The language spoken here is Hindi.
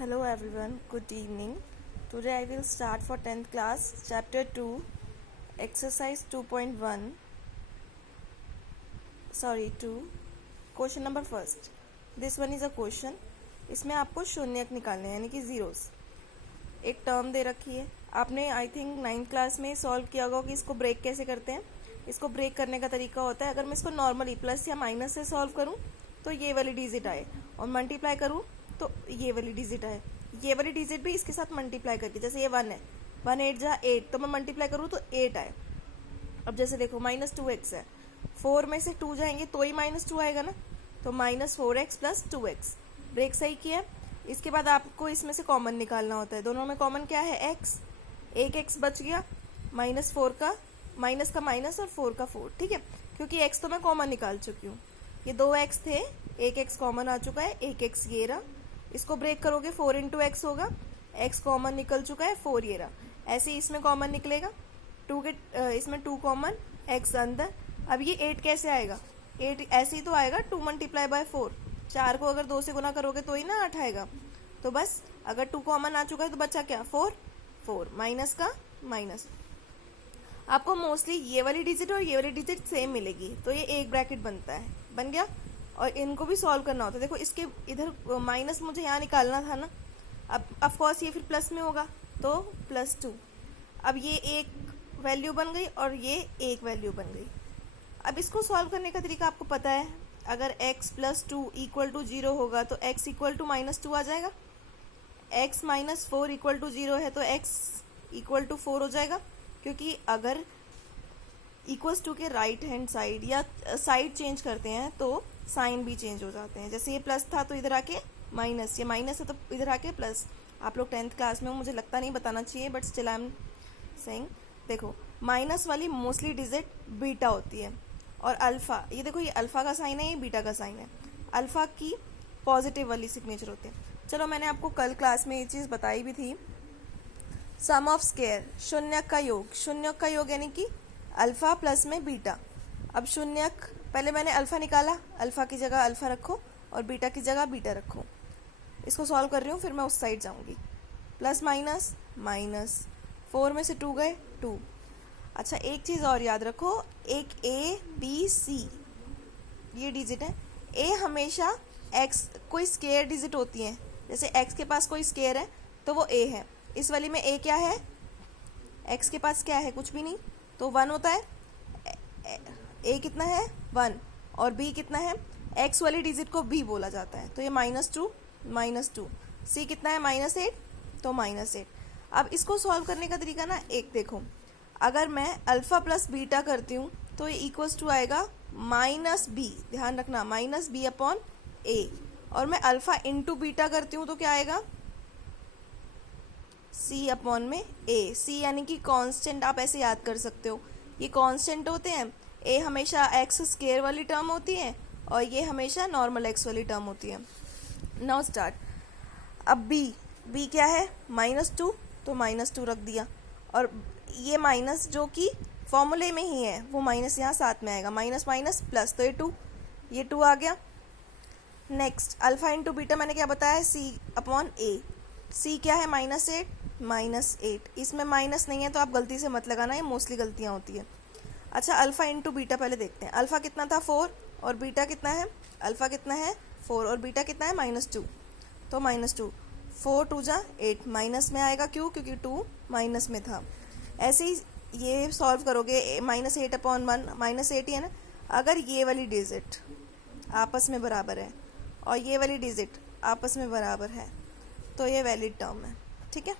Hello everyone, good evening. Today I will start for 10th class, chapter 2, exercise 2.1, 2, question number first. This one is a question. इसमें आपको शून्यक निकालने हैं यानी कि जीरोस. एक टर्म दे रखी है, आपने आई थिंक 9th क्लास में सॉल्व किया होगा कि इसको ब्रेक कैसे करते हैं. इसको ब्रेक करने का तरीका होता है, अगर मैं इसको नॉर्मली प्लस या माइनस से सॉल्व करूँ तो ये वाली डिजिट आए और मल्टीप्लाई करूँ तो ये वाली डिजिट आए. ये वाली डिजिट भी इसके साथ मल्टीप्लाई करके, जैसे ये 1 है, 1 8 जा 8, तो मैं मल्टीप्लाई करूँ तो 8 आए. अब जैसे देखो -2x है, 4 में से 2 जाएंगे तो ही -2 आएगा ना, तो -4x + 2x. ब्रेक सही किया. इसके बाद आपको इसमें से कॉमन निकालना होता है. दोनों में कॉमन क्या है? x. एक x बच गया, -4 का माइनस का माइनस और 4 का 4. ठीक है, क्योंकि x तो मैं कॉमन निकाल चुकी हूँ. ये 2x थे, एक x कॉमन आ चुका है, एक x ये रहा. इसको ब्रेक करोगे 4 × x होगा, x कॉमन निकल चुका है, 4 ये रहा. ऐसे ही इसमें कॉमन निकलेगा, 2 के इसमें 2 कॉमन, x अंदर. अब ये 8 कैसे आएगा? 8 ऐसे ही तो आएगा, 2 × 4. 4 को अगर 2 से गुना करोगे तो ही ना 8 आएगा. तो बस अगर 2 कॉमन आ चुका है तो बचा क्या? 4 माइनस का माइनस. आपको मोस्टली ये वाली डिजिट और ये वाली डिजिट सेम मिलेगी, तो ये एक ब्रैकेट बनता है. बन गया. और इनको भी सॉल्व करना होता है. देखो इसके इधर माइनस मुझे यहाँ निकालना था ना, अब ऑफ कोर्स ये फिर प्लस में होगा तो +2. अब ये एक वैल्यू बन गई और ये एक वैल्यू बन गई. अब इसको सॉल्व करने का तरीका आपको पता है. अगर x + 2 = 0 होगा तो x = -2 आ जाएगा. x - 4 = 0 है तो x = 4 हो जाएगा, क्योंकि अगर =2 के राइट हैंड साइड या साइड चेंज करते हैं तो साइन भी चेंज हो जाते हैं. जैसे ये प्लस था तो इधर आके माइनस, ये माइनस है तो इधर आके प्लस. आप लोग 10th क्लास में हो, मुझे लगता नहीं बताना चाहिए, but still I am saying. देखो माइनस वाली मोस्टली डिजिट बीटा होती है और अल्फ़ा, ये देखो ये अल्फ़ा का साइन है, ये बीटा का साइन है. अल्फ़ा की पॉजिटिव वाली सिग्नेचर होती है. चलो मैंने आपको कल क्लास में ये चीज़ बताई भी थी. सम ऑफ स्क्वायर, शून्यक का योग. शून्यक का योग यानी कि अल्फ़ा प्लस में बीटा. अब शून्यक, पहले मैंने अल्फ़ा निकाला, अल्फ़ा की जगह अल्फ़ा रखो और बीटा की जगह बीटा रखो. इसको सॉल्व कर रही हूँ, फिर मैं उस साइड जाऊँगी. प्लस माइनस माइनस, 4 में से 2 गए 2. अच्छा एक चीज़ और याद रखो, एक A B C ये डिजिट है. A हमेशा x कोई स्क्वायर डिजिट होती है. जैसे x के पास कोई स्क्वायर है तो वो A है. इस वाली में A क्या है? x के पास क्या है? कुछ भी नहीं, तो 1 होता है. A कितना है? 1. और B कितना है? x वाली डिजिट को B बोला जाता है, तो ये -2. C कितना है? -8, तो -8. अब इसको सॉल्व करने का तरीका ना, एक देखो, अगर मैं अल्फ़ा प्लस बीटा करती हूँ तो ये = आएगा -b. ध्यान रखना, -b/a. और मैं अल्फ़ा इंटू बीटा करती हूँ तो क्या आएगा? c/a. c यानी कि कांस्टेंट, आप ऐसे याद कर सकते हो, ये कांस्टेंट होते हैं. a हमेशा x स्क्वायर वाली टर्म होती है और ये हमेशा नॉर्मल x वाली टर्म होती है. Now start. अब b क्या है? -2, तो -2 रख दिया. और ये माइनस जो कि फॉर्मूले में ही है, वो माइनस यहाँ साथ में आएगा. माइनस माइनस प्लस, तो ये 2 आ गया. नेक्स्ट अल्फ़ा इंटू बीटा मैंने क्या बताया? c/a. c क्या है? -8. इसमें माइनस नहीं है तो आप गलती से मत लगाना, ये मोस्टली गलतियाँ होती है. अच्छा अल्फ़ा इंटू बीटा पहले देखते हैं. अल्फ़ा कितना था? 4. और बीटा कितना है? अल्फ़ा कितना है? 4. और बीटा कितना है? -2. तो -2. 4 2 जा 8, माइनस में आएगा. क्यों? क्योंकि 2 माइनस में था. ऐसे ही ये सॉल्व करोगे, -8/1 -8 ही है ना. अगर ये वाली डिजिट आपस में बराबर है और ये वाली डिजिट आपस में बराबर है तो ये वैलिड टर्म है. ठीक है.